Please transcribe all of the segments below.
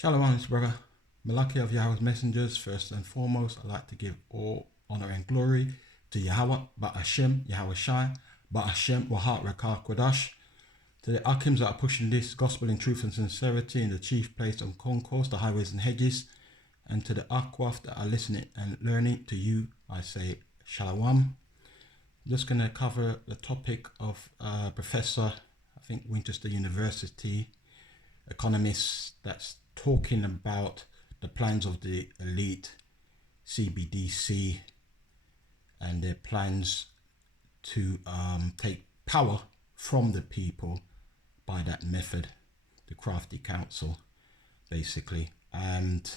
Shalom, it's brother. Malaki of Yahweh's messengers. First and foremost, I'd like to give all honor and glory to Yahweh, Ba'ashem, Yahweh Shai, Ba'ashem, Wahat Rakah Kodash. To the Akims that are pushing this gospel in truth and sincerity in the chief place of concourse, the highways and hedges. And to the Akwaf that are listening and learning, to you, I say Shalom. Just going to cover the topic of Professor, I think Winchester University, economist that's talking about the plans of the elite Cbdc and their plans to take power from the people by that method, the crafty council, basically. And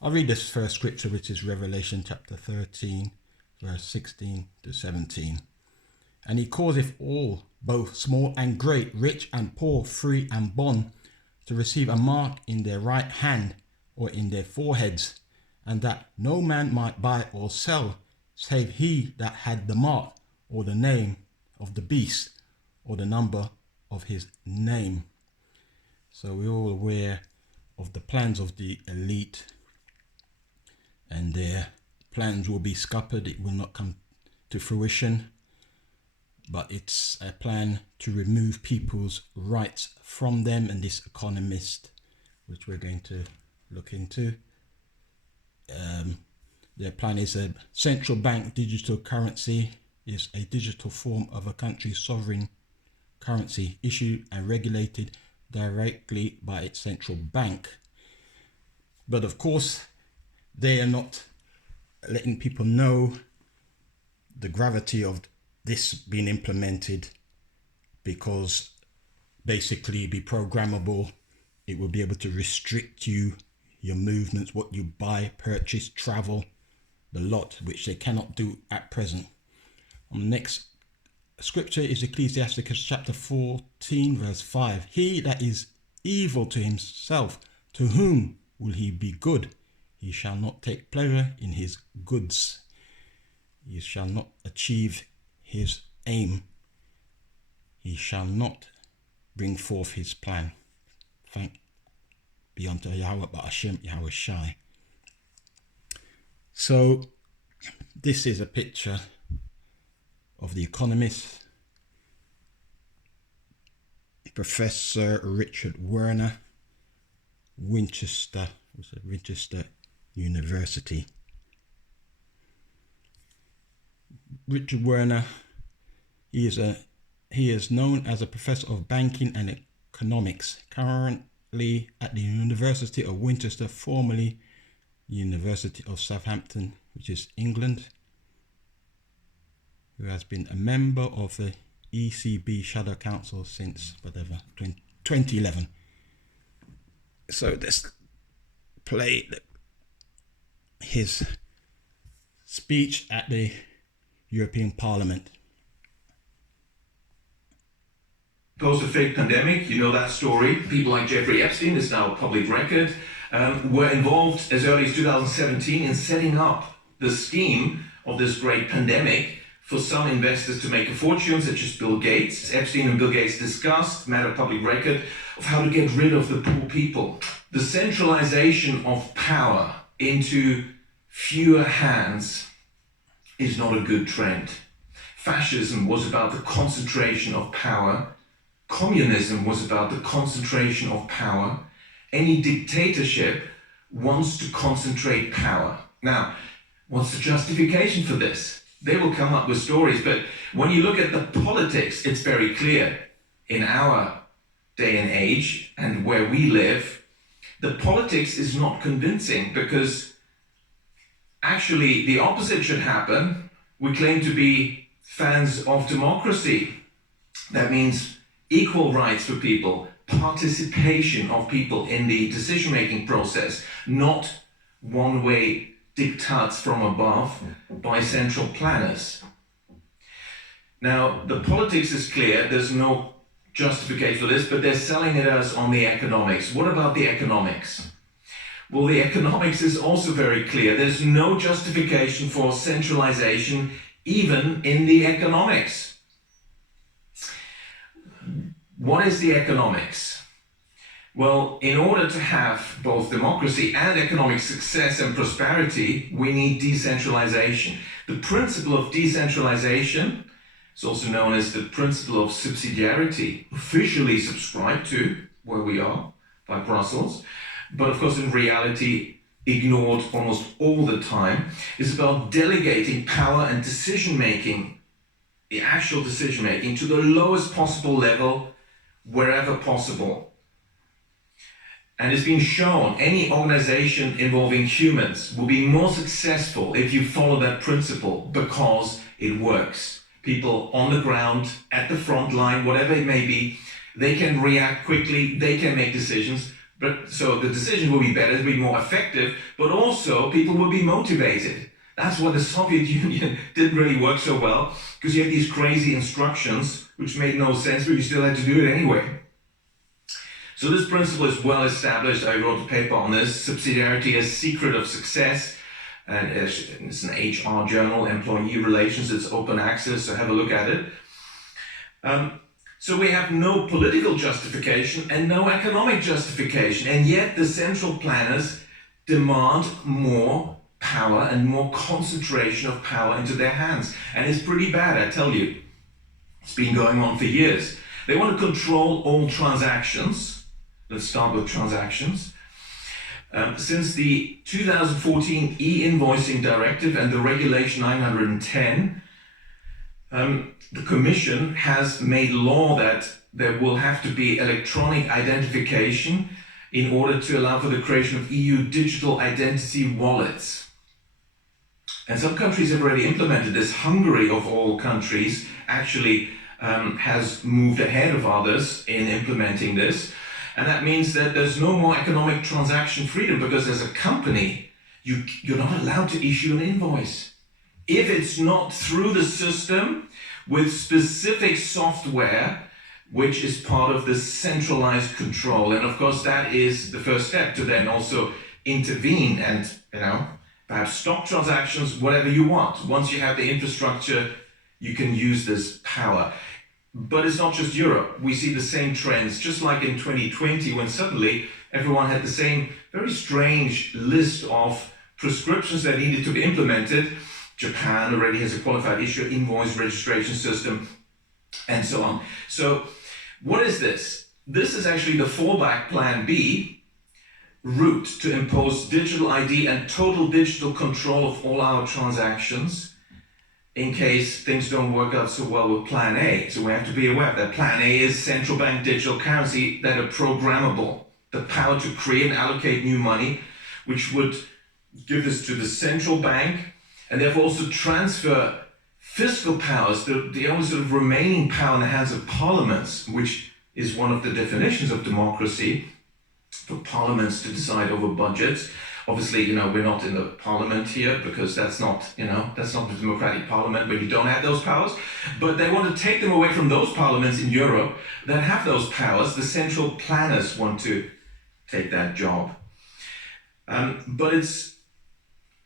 I'll read this first scripture, which is Revelation chapter 13, verse 16 to 17. And he causeth all, both small and great, rich and poor, free and bond, to receive a mark in their right hand or in their foreheads, and that no man might buy or sell, save he that had the mark or the name of the beast or the number of his name. So we're all aware of the plans of the elite, and their plans will be scuppered. It will not come to fruition, but it's a plan to remove people's rights from them. And this economist, which we're going to look into, their plan is a central bank digital currency is a digital form of a country's sovereign currency issued and regulated directly by its central bank. But of course, they are not letting people know the gravity of this being implemented, because basically be programmable. It will be able to restrict you, your movements, what you buy, purchase, travel, the lot, which they cannot do at present. The next scripture is Ecclesiasticus chapter 14 verse 5. He that is evil to himself, to whom will he be good? He shall not take pleasure in his goods. He shall not achieve his aim. He shall not bring forth his plan. Thank be unto Yahweh, Ba'ashem, Yahweh Shai. So this is a picture of the economist, Professor Richard Werner, Winchester University. Richard Werner, he is known as a professor of banking and economics, currently at the University of Winchester, formerly University of Southampton, which is England, who has been a member of the ECB Shadow Council since 2011. So let's play his speech at the European Parliament. Post-fake pandemic, you know that story. People like Jeffrey Epstein, is now a public record, were involved as early as 2017 in setting up the scheme of this great pandemic for some investors to make a fortune, such as Bill Gates. Epstein and Bill Gates discussed, matter of public record, of how to get rid of the poor people. The centralization of power into fewer hands is not a good trend. Fascism was about the concentration of power. Communism was about the concentration of power. Any dictatorship wants to concentrate power. Now, what's the justification for this? They will come up with stories, but when you look at the politics, it's very clear. In our day and age, and where we live, the politics is not convincing, because actually the opposite should happen. We claim to be fans of democracy. That means equal rights for people, participation of people in the decision-making process, not one-way diktats from above by central planners. Now, the politics is clear, there's no justification for this, but they're selling it as on the economics. What about the economics? Well, the economics is also very clear. There's no justification for centralization, even in the economics. What is the economics? Well, in order to have both democracy and economic success and prosperity, we need decentralization. The principle of decentralization is also known as the principle of subsidiarity, officially subscribed to, where we are, by Brussels, but of course in reality ignored almost all the time. Is about delegating power and decision-making, the actual decision-making, to the lowest possible level, wherever possible. And it's been shown any organization involving humans will be more successful if you follow that principle, because it works. People on the ground, at the front line, whatever it may be, they can react quickly, they can make decisions. But so the decision will be better, it'll be more effective, but also people will be motivated. That's why the Soviet Union didn't really work so well, because you had these crazy instructions which made no sense, but you still had to do it anyway. So this principle is well established. I wrote a paper on this, Subsidiarity as Secret of Success, and it's an HR journal, Employee Relations, it's open access, so have a look at it. So we have no political justification and no economic justification, and yet the central planners demand more power and more concentration of power into their hands. And it's pretty bad, I tell you. It's been going on for years. They want to control all transactions. Let's start with transactions. Since the 2014 e-invoicing directive and the regulation 910, the Commission has made law that there will have to be electronic identification in order to allow for the creation of EU digital identity wallets. And some countries have already implemented this. Hungary, of all countries, actually has moved ahead of others in implementing this. And that means that there's no more economic transaction freedom, because as a company, you're not allowed to issue an invoice if it's not through the system with specific software, which is part of the centralized control. And of course, that is the first step to then also intervene and, perhaps stop transactions, whatever you want. Once you have the infrastructure, you can use this power. But it's not just Europe. We see the same trends, just like in 2020, when suddenly everyone had the same very strange list of prescriptions that needed to be implemented. Japan already has a qualified issuer invoice registration system, and so on. So what is this? This is actually the fallback plan B route to impose digital ID and total digital control of all our transactions, in case things don't work out so well with Plan A. So we have to be aware that Plan A is central bank digital currency that are programmable, the power to create and allocate new money, which would give this to the central bank, and therefore also transfer fiscal powers, the only sort of remaining power in the hands of parliaments, which is one of the definitions of democracy, for parliaments to decide over budgets. Obviously, we're not in the parliament here, because that's not the democratic parliament when you don't have those powers. But they want to take them away from those parliaments in Europe that have those powers. The central planners want to take that job. But it's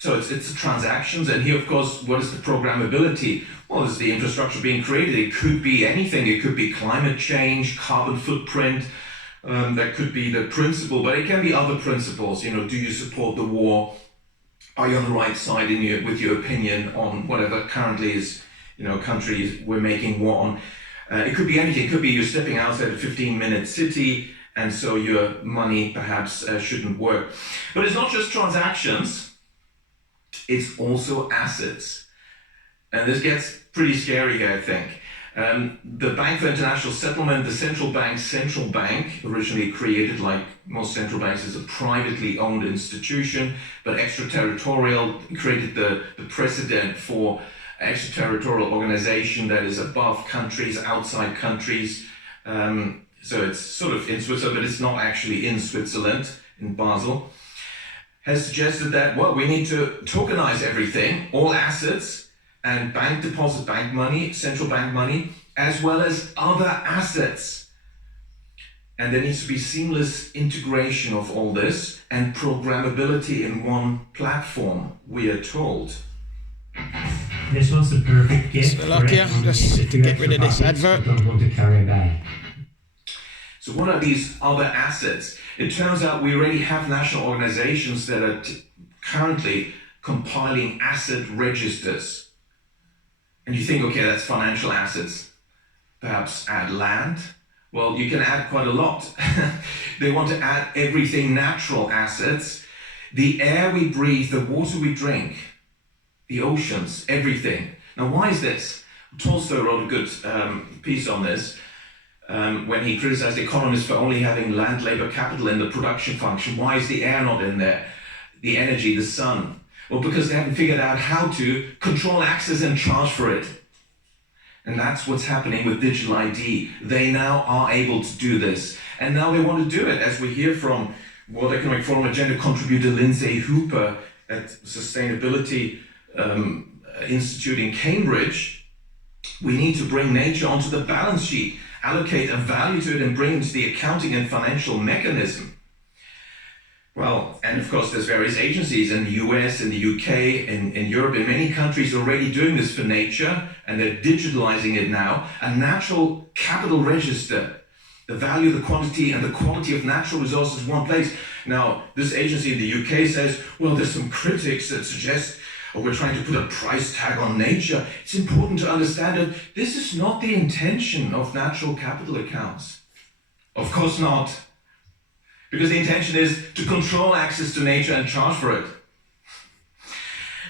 the transactions, and here, of course, what is the programmability? Well, is the infrastructure being created? It could be anything. It could be climate change, carbon footprint. That could be the principle, but it can be other principles. Do you support the war? Are you on the right side with your opinion on whatever currently is, countries we're making war on? It could be anything. It could be you're stepping outside a 15-minute city, and so your money perhaps shouldn't work. But it's not just transactions. It's also assets. And this gets pretty scary here, I think. The Bank for International Settlement, the central bank, originally created, like most central banks, as a privately owned institution, but extraterritorial, created the precedent for extraterritorial organization that is above countries, outside countries. So it's sort of in Switzerland, but it's not actually in Switzerland, in Basel. Has suggested that, we need to tokenize everything, all assets, and bank deposit, bank money, central bank money, as well as other assets. And there needs to be seamless integration of all this and programmability in one platform, we are told. This was the perfect gift. Slovakia, just to get rid of this advert. Don't want to carry a bag. So what are these other assets? It turns out we already have national organizations that are currently compiling asset registers. And you think, okay, that's financial assets. Perhaps add land. Well, you can add quite a lot. They want to add everything natural assets. The air we breathe, the water we drink, the oceans, everything. Now, why is this? Tolstoy wrote a good piece on this when he criticized economists for only having land, labor, capital in the production function. Why is the air not in there? The energy, the sun. Well, because they haven't figured out how to control access and charge for it. And that's what's happening with digital ID. They now are able to do this. And now they want to do it, as we hear from World Economic Forum agenda contributor Lindsay Hooper at Sustainability Institute in Cambridge. We need to bring nature onto the balance sheet, allocate a value to it, and bring it to the accounting and financial mechanism. Well, and of course there's various agencies in the US, in the UK, in Europe, in many countries already doing this for nature, and they're digitalizing it now. A natural capital register, the value, the quantity, and the quality of natural resources in one place. Now, this agency in the UK says, well, there's some critics that suggest, we're trying to put a price tag on nature. It's important to understand that this is not the intention of natural capital accounts. Of course not. Because the intention is to control access to nature and charge for it.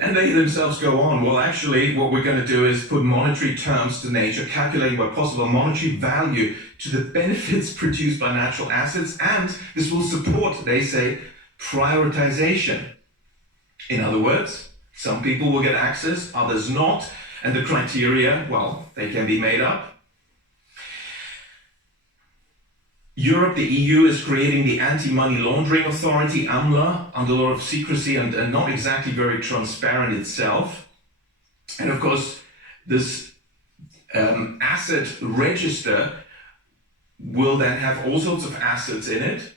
And they themselves go on, well, actually, what we're going to do is put monetary terms to nature, calculating by possible monetary value to the benefits produced by natural assets, and this will support, they say, prioritization. In other words, some people will get access, others not, and the criteria, well, they can be made up. Europe, the EU, is creating the Anti-Money Laundering Authority, AMLA, under a lot of secrecy and not exactly very transparent itself. And of course, this asset register will then have all sorts of assets in it.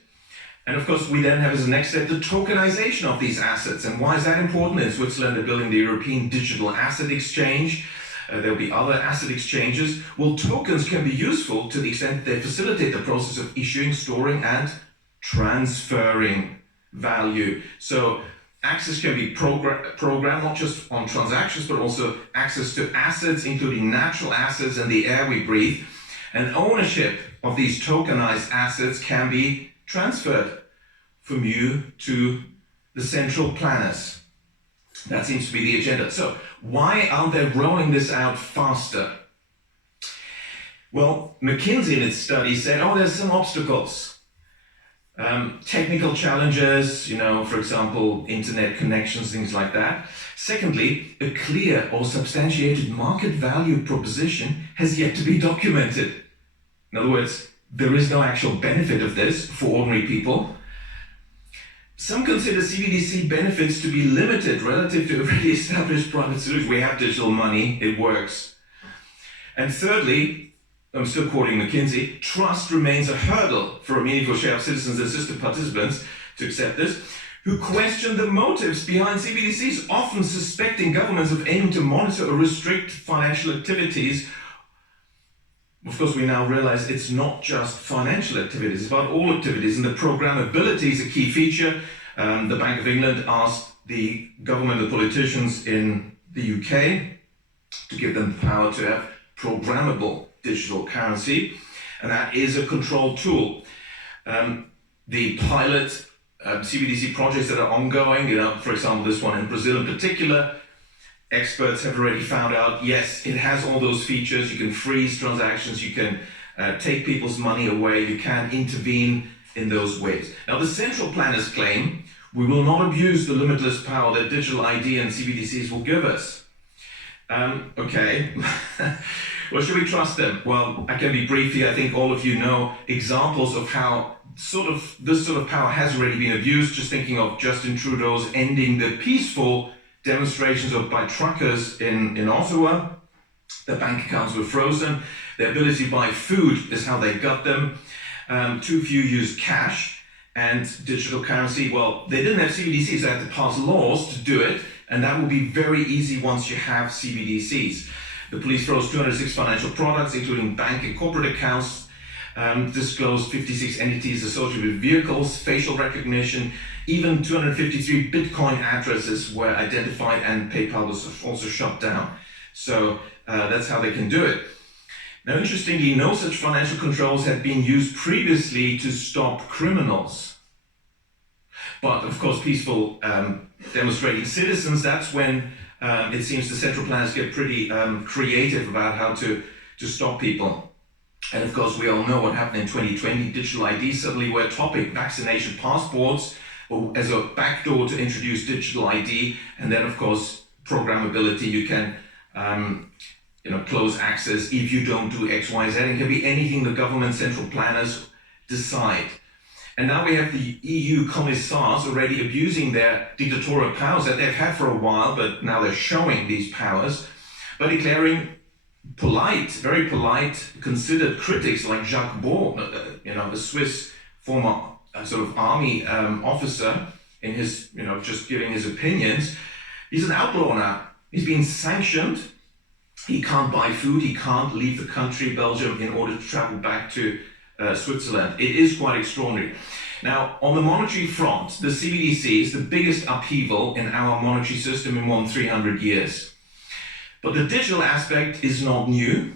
And of course, we then have as a next step the tokenization of these assets. And why is that important? In Switzerland, they're building the European Digital Asset Exchange. There'll be other asset exchanges. Well, tokens can be useful to the extent that they facilitate the process of issuing, storing, and transferring value. So access can be programmed not just on transactions, but also access to assets, including natural assets and the air we breathe. And ownership of these tokenized assets can be transferred from you to the central planners. That seems to be the agenda. So why aren't they rolling this out faster? Well, McKinsey in its study said, there's some obstacles. Technical challenges, for example, internet connections, things like that. Secondly, a clear or substantiated market value proposition has yet to be documented. In other words, there is no actual benefit of this for ordinary people. Some consider CBDC benefits to be limited relative to already established private solutions. We have digital money, it works. And thirdly, I'm still quoting McKinsey, trust remains a hurdle for a meaningful share of citizens and system participants to accept this, who question the motives behind CBDCs, often suspecting governments of aiming to monitor or restrict financial activities. Of course, we now realize it's not just financial activities, it's about all activities, and the programmability is a key feature. The Bank of England asked the government, the politicians in the UK, to give them the power to have programmable digital currency, and that is a control tool. The pilot CBDC projects that are ongoing, for example, this one in Brazil in particular, experts have already found out, yes, it has all those features. You can freeze transactions, you can take people's money away, you can intervene in those ways. Now, the central planners claim we will not abuse the limitless power that digital ID and CBDCs will give us. Okay, well, should we trust them? Well, I can be brief here. I think all of you know examples of how this sort of power has already been abused. Just thinking of Justin Trudeau's ending the peaceful demonstrations by truckers in Ottawa. Their bank accounts were frozen. Their ability to buy food is how they got them. Too few used cash and digital currency. Well, they didn't have CBDCs, they had to pass laws to do it, and that will be very easy once you have CBDCs. The police froze 206 financial products, including bank and corporate accounts. disclosed 56 entities associated with vehicles, facial recognition, even 253 Bitcoin addresses were identified, and PayPal was also shut down. So that's how they can do it. Now, interestingly, no such financial controls had been used previously to stop criminals. But of course, peaceful demonstrating citizens, that's when it seems the central planners get pretty creative about how to stop people. And of course, we all know what happened in 2020. Digital ID suddenly were a topic, vaccination passports as a backdoor to introduce digital ID. And then, of course, programmability. You can close access if you don't do X, Y, Z. It can be anything the government central planners decide. And now we have the EU commissars already abusing their dictatorial powers that they've had for a while, but now they're showing these powers by declaring polite, very polite, considered critics like Jacques Beau, the Swiss former sort of army officer, in his, just giving his opinions. He's an outlaw now. He's been sanctioned. He can't buy food. He can't leave the country, Belgium, in order to travel back to Switzerland. It is quite extraordinary. Now, on the monetary front, the Cbdc is the biggest upheaval in our monetary system in more than 300 years. But the digital aspect is not new.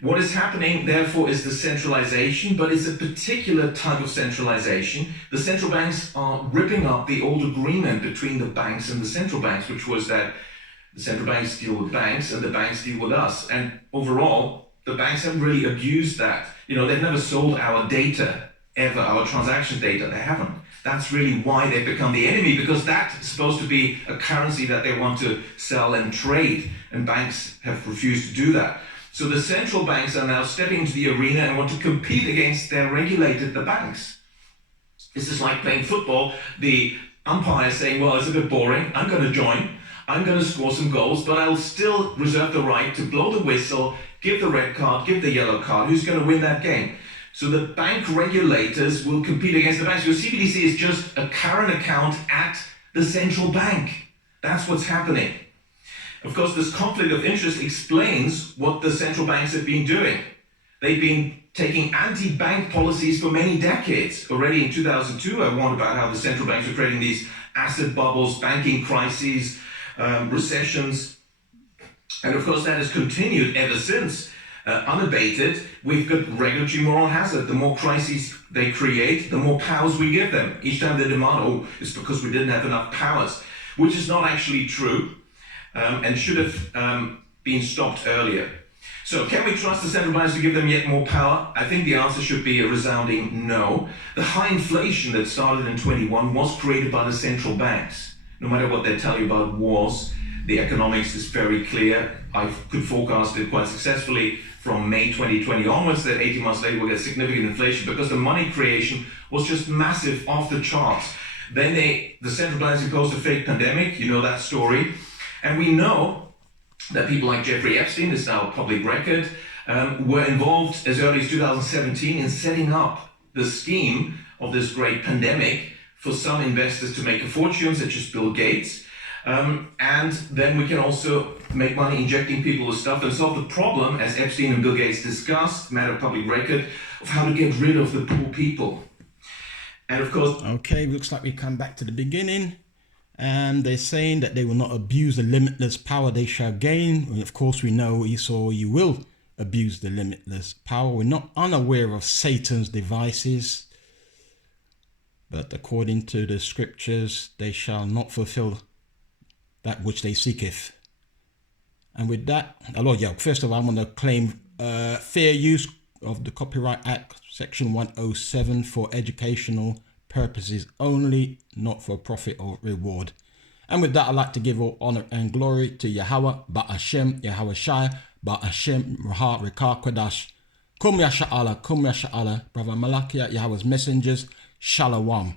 What is happening, therefore, is the centralization, but it's a particular type of centralization. The central banks are ripping up the old agreement between the banks and the central banks, which was that the central banks deal with banks and the banks deal with us. And overall, the banks haven't really abused that. They've never sold our data, ever, our transaction data. They haven't. That's really why they've become the enemy, because that's supposed to be a currency that they want to sell and trade, and banks have refused to do that. So the central banks are now stepping into the arena and want to compete against their regulated, the banks. This is like playing football. The umpire saying, well, it's a bit boring. I'm going to join. I'm going to score some goals, but I'll still reserve the right to blow the whistle, give the red card, give the yellow card. Who's going to win that game? So the bank regulators will compete against the banks. Your CBDC is just a current account at the central bank. That's what's happening. Of course, this conflict of interest explains what the central banks have been doing. They've been taking anti-bank policies for many decades. Already in 2002, I warned about how the central banks were creating these asset bubbles, banking crises, recessions. And of course, that has continued ever since. Unabated, we've got regulatory moral hazard. The more crises they create, the more powers we give them. Each time they demand, it's because we didn't have enough powers, which is not actually true and should have been stopped earlier. So can we trust the central banks to give them yet more power? I think the answer should be a resounding no. The high inflation that started in 21 was created by the central banks. No matter what they tell you about wars, the economics is very clear. I could forecast it quite successfully from May 2020 onwards that 18 months later we'll get significant inflation because the money creation was just massive, off the charts. Then the central banks imposed a fake pandemic, you know that story. And we know that people like Jeffrey Epstein, is now a public record, were involved as early as 2017 in setting up the scheme of this great pandemic for some investors to make a fortune, such as Bill Gates. And then we can also make money injecting people with stuff and solve the problem, as Epstein and Bill Gates discussed, matter of public record, of how to get rid of the poor people. And of course... Okay, looks like we come back to the beginning. And they're saying that they will not abuse the limitless power they shall gain. And of course, we know Esau, you will abuse the limitless power. We're not unaware of Satan's devices. But according to the scriptures, they shall not fulfill that which they seeketh. And with that, first of all, I'm going to claim fair use of the Copyright Act, Section 107, for educational purposes only, not for profit or reward. And with that, I'd like to give all honor and glory to Yahweh, Ba'ashem, Yahweh Shai, Ba'ashem, Raha, Rekah, Kodash, Kum Yasha Allah, Brother Malachi, Yahweh's messengers, Shalom.